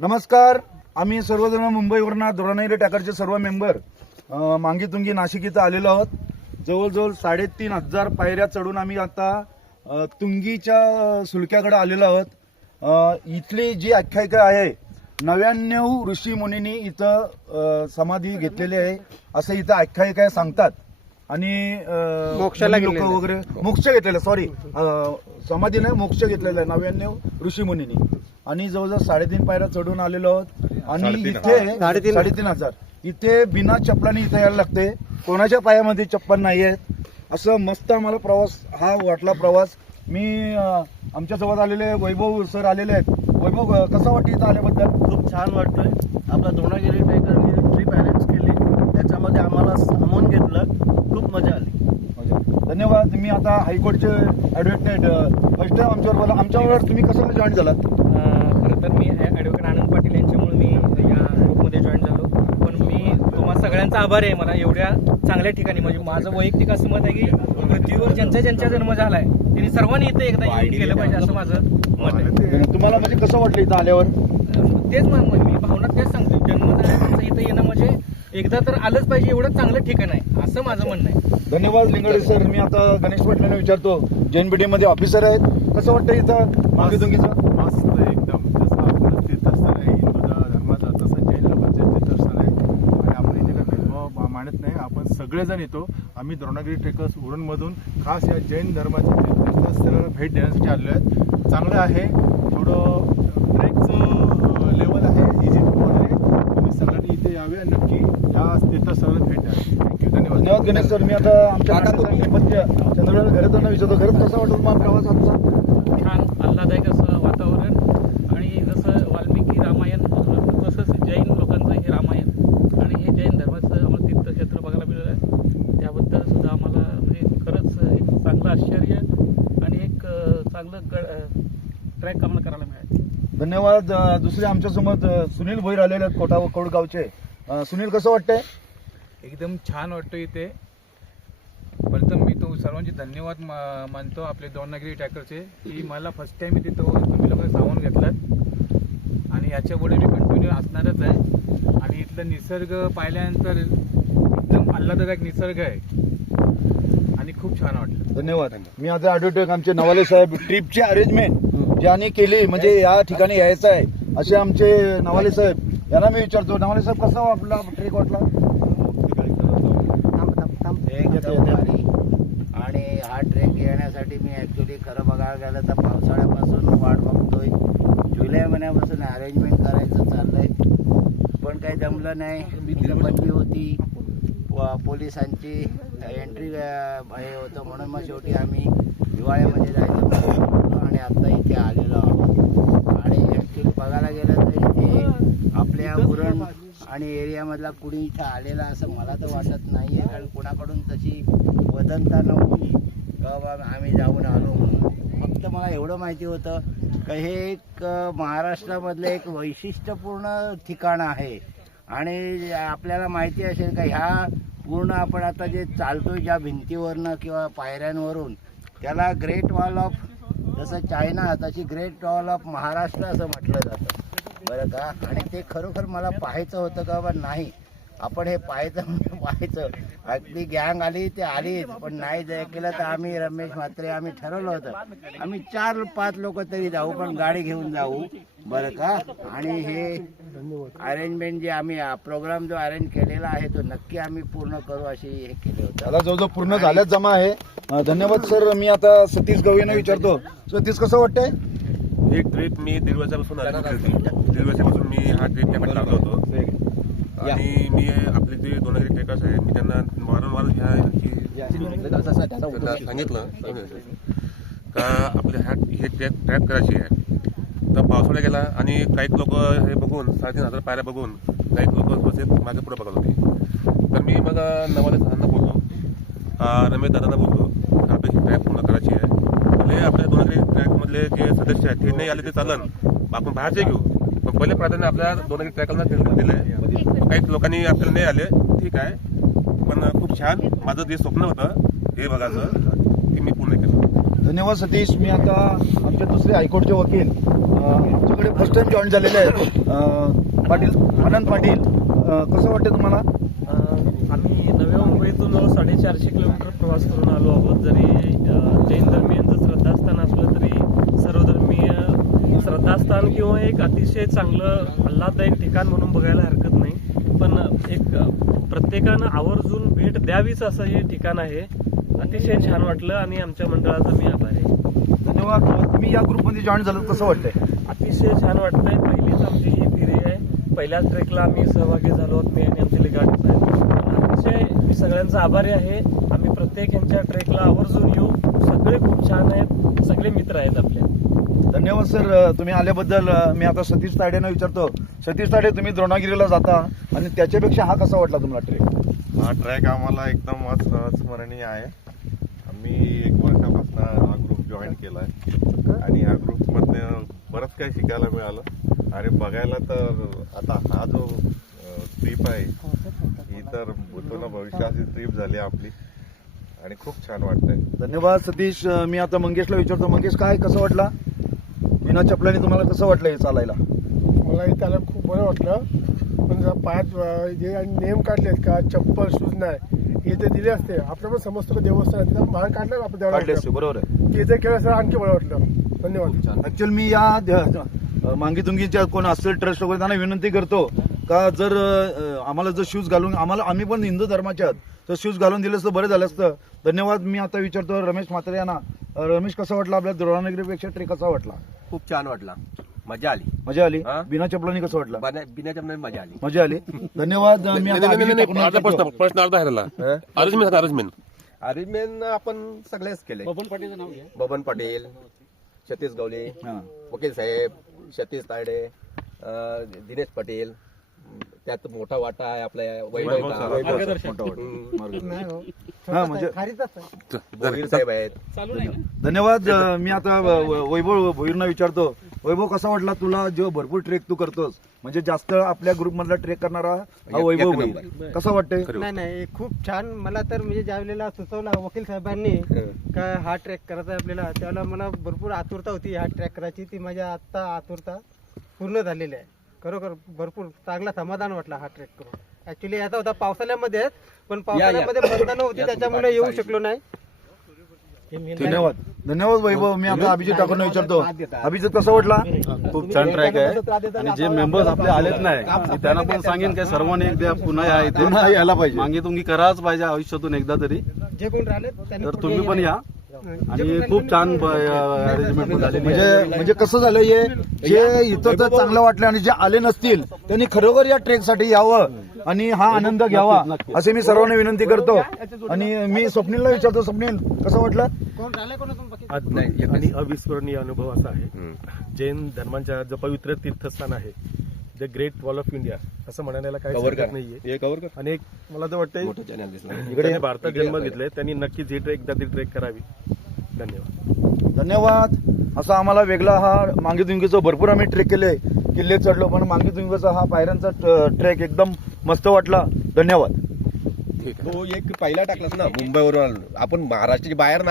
नमस्कार. आम्ही सर्वजण मुंबईवरनं धोरणाईरे टाकरचे सर्व मेंबर अ, मांगी तुंगी नाशिक इथं आलेलो आहोत. जवळजवळ साडेतीन हजार पायऱ्या चढून आम्ही आता तुंगीच्या सुलक्याकडे आलेलो आहोत. इथली जी आख्यायिका आहे नव्याण्णव ऋषी मुनींनी इथं समाधी घेतलेली आहे असं इथं आख्यायिका सांगतात. आणि मोक्षाला मुनी लोकं. वगैरे मोक्ष घेतलेला सॉरी समाधी नाही मोक्ष घेतलेला आहे नव्याण्णव ऋषी मुनींनी. आणि जवळजवळ साडेतीन पायऱ्या चढून आलेलो आहोत. आणि इथे साडेतीन. साडेतीन हजार. इथे बिना चप्पलाने इथे यायला लागते. कोणाच्या पायामध्ये चप्पल नाही आहेत असं मस्त आम्हाला प्रवास हा वाटला प्रवास. मी अं, आमच्यासोबत आलेले वैभव सर आलेले आहेत. वैभव कसं वाटतं इथं आल्याबद्दल? खूप छान वाटतोय. आपला द्रोणागिरी टायगरने ट्रिप अरेंज केली. त्याच्यामध्ये आम्हाला सामावून घेतलं. खूप मजा आली. धन्यवाद. मी आता हायकोर्टचे ऍडव्होकेट फर्स्ट टाइम आमच्यावर बोला. आमच्यावर तुम्ही कसं जॉईन झालात खरं तर मी ॲडव्होकेट आनंद पाटील यांच्यामुळे मी या ग्रुपमध्ये जॉईन झालो पण मी तुम्हा सगळ्यांचा आभार आहे मला एवढ्या चांगल्या ठिकाणी. म्हणजे माझं वैयक्तिक असं मत आहे की पृथ्वीवर ज्यांचा ज्यांचा जन्म झाला आहे त्यांनी सर्वांनी इथे एकदा येऊन केलं पाहिजे असं माझं मत आहे. तुम्हाला म्हणजे कसं वाटलं इथं आल्यावर? तेच मी भावना तेच सांगतो जन्म झाल्यानंतर इथं येणं म्हणजे एकदा तर आलंच पाहिजे एवढं चांगलं ठिकाण आहे असं माझं म्हणणं आहे. धन्यवाद लिंगडे सर. मी आता गणेश पाटलांना विचारतो. जैनमध्ये ऑफिसर आहेत. कसं वाटतं इथं? मागे तुंगीचं मस्त एकदम जसं आपलं तीर्थस्थळ आहे हिंदू ध- धर्माचं तसं जैन लोकांचं तीर्थस्थळ आहे आणि आपण इथे काही भेदभाव मा- मानत नाही आपण सगळेजण येतो. आम्ही द्रोणागिरी ट्रेकर्स उरणमधून खास या जैन धर्माच्या तीर्थस्थळाला भेट देण्यासाठी आलो आहेत. चांगलं आहे. थोडं ट्रेकचं लेवल आहे. इझी वगैरे तुम्ही सगळ्यांनी इथे यावे आणि नक्की या तीर्थस्थळाला भेट द्या. थँक्यू धन्यवाद. धन्यवाद गणेश सर. मी आता आमच्या चंद्रबाब घरात जाणं विचारतो. घरात कसा वाटतो मग प्रवास आमचा छान आल्हादायक असं वातावरण आणि जसं वाल्मिकी रामायण तसंच जैन लोकांचं हे रामायण आणि हे जैन धर्माचं आम्हाला तीर्थक्षेत्र बघायला मिळालं आहे त्याबद्दल सुद्धा आम्हाला म्हणजे खरंच एक चांगलं आश्चर्य आणि एक अं, चांगलं गड ट्रॅक आम्हाला करायला मिळालं. धन्यवाद. अं, दुसरे आमच्यासोबत अं, सुनील भोईर आलेले आहेत कोटा कोडगावचे अं, सुनील कसं वाटतंय? एकदम छान वाटतं इथे. प्रथम मी तो सर्वांचे धन्यवाद मा- मानतो आपले दोनागिरी टॅकरचे. की मला फर्स्ट टाइम इथे तो तुम्ही लोक सावून घेतलात. आणि याच्यापुढे मी कंटिन्यू असणारच आहे. आणि इथलं निसर्ग पाहिल्यानंतर एकदम आल्हाददायक निसर्ग आहे. आणि खूप छान वाटलं. धन्यवाद. मी आता आढळतोय आमचे नवाले साहेब ट्रिपची अरेंजमेंट ज्याने केली म्हणजे या ठिकाणी यायचं आहे असे आमचे नवाले साहेब यांना मी विचारतो नवाले साहेब कसा वाटला ट्रेक वाटला? आणि हा ट्रेक येण्यासाठी मी ऍक्च्युली खरं बघायला गेलं तर पावसाळ्यापासून वाट बघतोय. जुलै महिन्यापासून अरेंजमेंट करायचं चाललंय. पण काही जमलं नाही. बंदी होती. पोलिसांची एंट्री हे होतं म्हणून मग शेवटी आम्ही हिवाळ्यामध्ये जायचं. आता इथे आलेलो आहोत. आणि ऍक्च्युली बघायला गेलं तर इथे आपल्या उरण आणि एरियामधला कुणी इथं आलेला असं मला तर वाटत नाहीये. कारण कुणाकडून तशी वदंता नव्हती. का बाबा आम्ही जाऊन आलो म्हणून. फक्त मला एवढं माहिती होतं का हे एक महाराष्ट्रामधलं एक वैशिष्ट्यपूर्ण ठिकाण आहे. आणि आपल्याला माहिती असेल का ह्या पूर्ण आपण आता जे चालतोय ज्या भिंतीवरनं किंवा पायऱ्यांवरून त्याला ग्रेट वॉल ऑफ जसं चायना तशी ग्रेट टॉल ऑफ महाराष्ट्र असं म्हटलं जातं. बरं का? आणि ते खरोखर मला पाहायचं होतं का? बा नाही. आपण हे पाहायचं म्हणजे पाहायचं. अगदी गँग आली ते आलीच पण नाही जय केलं तर आम्ही रमेश म्हात्रे आम्ही ठरवलं होतं. आम्ही चार पाच लोक तरी जाऊ पण गाडी घेऊन जाऊ. बरं का? आणि हे अरेंजमेंट जे आम्ही प्रोग्राम जो अरेंज केलेला आहे तो नक्की आम्ही पूर्ण करू अशी हे केले होतं. त्याला जवळजवळ पूर्ण झाल्याच जमा आहे. धन्यवाद सर. मी आता सतीश गवईंना विचारतो. सतीश कसं वाटतंय? ही ट्रिप मी दीड वर्षापासून दीड वर्षापासून मी हा ट्रिप कॅमेरा लावलो होतो. आणि मी आपले जे दोनागिरी ट्रेकर्स आहेत मी त्यांना वारंवार ह्या सांगितलं. का आपले ह्या हे ट्रॅक ट्रॅक करायची आहे. तर पावसाळा गेला आणि काही लोक हे बघून साडेतीन हजार पायऱ्या बघून काही लोक बसेत मागे पुढे बघत होते. तर मी मग नवाले सरांना बोललो. रमेश दादांना बोललो. आपली ट्रॅक पूर्ण करायची आहे. भले आपल्या दोनागिरी ट्रॅकमधले जे सदस्य आहेत ते नाही आले ते चालन. आपण बाहेरचे घेऊ. पण पहिले प्राधान्य आपल्या दोनागिरी ट्रॅकला दिलं आहे काही लोकांनी आपल्याला नाही आले. ठीक आहे. पण खूप छान. माझं जे स्वप्न होतं हे बघायचं ते मी पूर्ण केलं. धन्यवाद सतीश. मी आता आमचे दुसरे हायकोर्टचे वकील आमच्याकडे फर्स्ट टाइम जॉईन झालेले आहेत. पाटील आनंद पाटील कसं वाटतं तुम्हाला? आम्ही नव्या मुंबईतून साडेचारशे किलोमीटर प्रवास करून आलो आहोत. जरी जैन धर्मियांचं श्रद्धास्थान असलं तरी सर्वधर्मीय श्रद्धास्थान किंवा एक अतिशय चांगलं आल्हाददायक ठिकाण म्हणून बघायला हरकत नाही. पण एक प्रत्येकानं आवर्जून भेट द्यावीच असं हे ठिकाण आहे. अतिशय छान वाटलं आणि आमच्या मंडळाचा मी आभार आहे. धन्यवाद तुम्ही या ग्रुपमध्ये जॉईन झालं. कसं वाटतंय? अतिशय छान वाटतंय. पहिलीच आमची ही फेरी आहे. पहिल्याच ट्रेकला आम्ही सहभागी झालो आहोत मी आणि आमचे साहेब अतिशय मी सगळ्यांचा आभारी आहे. आम्ही प्रत्येक यांच्या ट्रेकला आवर्जून येऊ. सगळे खूप छान आहेत. सगळे मित्र आहेत आपले. धन्यवाद सर. तुम्ही आल्याबद्दल मी आता सतीश ताडेनं विचारतो. सतीश ताडे तुम्ही द्रोणागिरीला जाता आणि त्याच्यापेक्षा हा कसा वाटला तुम्हाला ट्रेक? हा ट्रॅक आम्हाला एकदम स्मरणीय आहे. आम्ही एक जॉईन केलाय आणि या ग्रुपमध्ये बरंच काही शिकायला मिळालं. आणि बघायला तर आता हा जो ट्रिप आहे ही तर भूतून भविष्याची ट्रिप झाली आपली. आणि खूप छान वाटतंय. धन्यवाद सतीश. मी आता मंगेशला विचारतो. मंगेश काय कसं वाटला? बिना चपलाने तुम्हाला कसं वाटलं हे चालायला? मला आलं खूप बरं वाटलं. पण अं, जे नियम काढलेत का चप्पल शूज नाही हे जर दिले असते आपल्याला पण समजतो का देवस्थान महाग काढलं आपण काढले असते बरोबर आहे. हे जर केलं असतं आणखी बरं वाटलं. धन्यवाद. ऍक्च्युअली मी या द- मांगी तुंगीच्या कोण असेल ट्रस्ट वगैरे त्यांना विनंती करतो का जर अं, आम्हाला जर शूज घालून आम्हाला आम्ही पण हिंदू धर्माचे आहात तर शूज घालून दिले असतं बरं झालं असतं. धन्यवाद मी आता विचारतो रमेश म्हात्रे यांना. अं, रमेश कसा वाटला आपल्या द्रोणानगरीपेक्षा ट्रेक कसा वाटला? खूप छान वाटला. मजा आली. मजा आली. हा? बिना चपलानी कसं वाटलं? बना- बिना चमने मजा आली. मजा आली. धन्यवाद मी नाही, आता नाही, नाही, अभिजित नाही, ठाकूरला अर्धा प्रश्न अर्धा राहिला अरेंजमेंट अरेंजमेंट अरेंजमेंट आपण सगळेच केले. बबन पाटील सतीश गवले हा. वकील साहेब सतीश तायडे अं, दिनेश पाटील. त्यात मोठा वाटा आहे आपल्या वैभवचा. हम्म. हा. म्हणजे साहेब आहेत. धन्यवाद अं, मी आता व- व- वैभव भोईरना विचारतो. वैभव कसा वाटला तुला जो भरपूर ट्रेक तू करतोस? म्हणजे जास्त आपल्या ग्रुप मधला ट्रेक करणारा हा वैभव. कसं वाटतंय? नाही नाही खूप छान. मला तर म्हणजे ज्या वेळेला सुचवला वकील साहेबांनी का हा ट्रॅक करायचा आहे आपल्याला त्यावेळेला मला भरपूर आतुरता होती हा ट्रॅक करायची. ती माझ्या आत्ता आतुरता पूर्ण झालेली आहे. खरोखर भरपूर चांगला समाधान वाटला हा ट्रॅक करून. ऍक्च्युली याचा होता पावसाळ्यामध्ये पण पावसाळ्यामध्ये बंधनं होती त्याच्यामुळे येऊ शकलो नाही. धन्यवाद. धन्यवाद वैभव मी आता अभिजित ठाकूरला विचारतो. अभिजित कसं वाटला? खूप छान ट्रॅक आहे. आणि जे मेंबर्स आपले आलेत नाही त्यांना पण सांगेन की सर्वांनी एकदा पुन्हा या इथे. यायला पाहिजे. मागे तुम्ही कराच पाहिजे आयुष्यातून एकदा तरी. जे कोण राहिले त्यांनी तर तुम्ही पण या. आणि खूप छान अरेंजमेंट झालेली म्हणजे म्हणजे कसं झालं हे? जे इथं तर चांगलं वाटलं आणि जे आले नसतील त्यांनी खरोखर या ट्रेकसाठी यावं. आणि हा आनंद घ्यावा असे मी सर्वांना विनंती करतो. आणि मी स्वप्नीलला विचारतो स्वप्नील कसं वाटलं? आणि अविस्मरणीय अनुभव असा आहे. जैन धर्मांच्या जे पवित्र तीर्थस्थान आहे जे ग्रेट वॉल ऑफ इंडिया असं म्हणायला काही हरकत कर. नाहीये. हे आणि एक मला तर दिसलं. इकडे भारतात जन्म घेतलाय त्यांनी नक्कीच ही ट्रेक एकदा ती ट्रेक करावी. धन्यवाद. धन्यवाद. असा आम्हाला वेगळा हा मांगीतुंगीचा भरपूर आम्ही ट्रेक केले. किल्ले चढलो पण मांगीतुंगीचा हा पायऱ्यांचा ट्रेक एकदम मस्त वाटला. धन्यवाद. तो एक पहिला टाकलास ना मुंबईवरून आपण महाराष्ट्राच्या बाहेर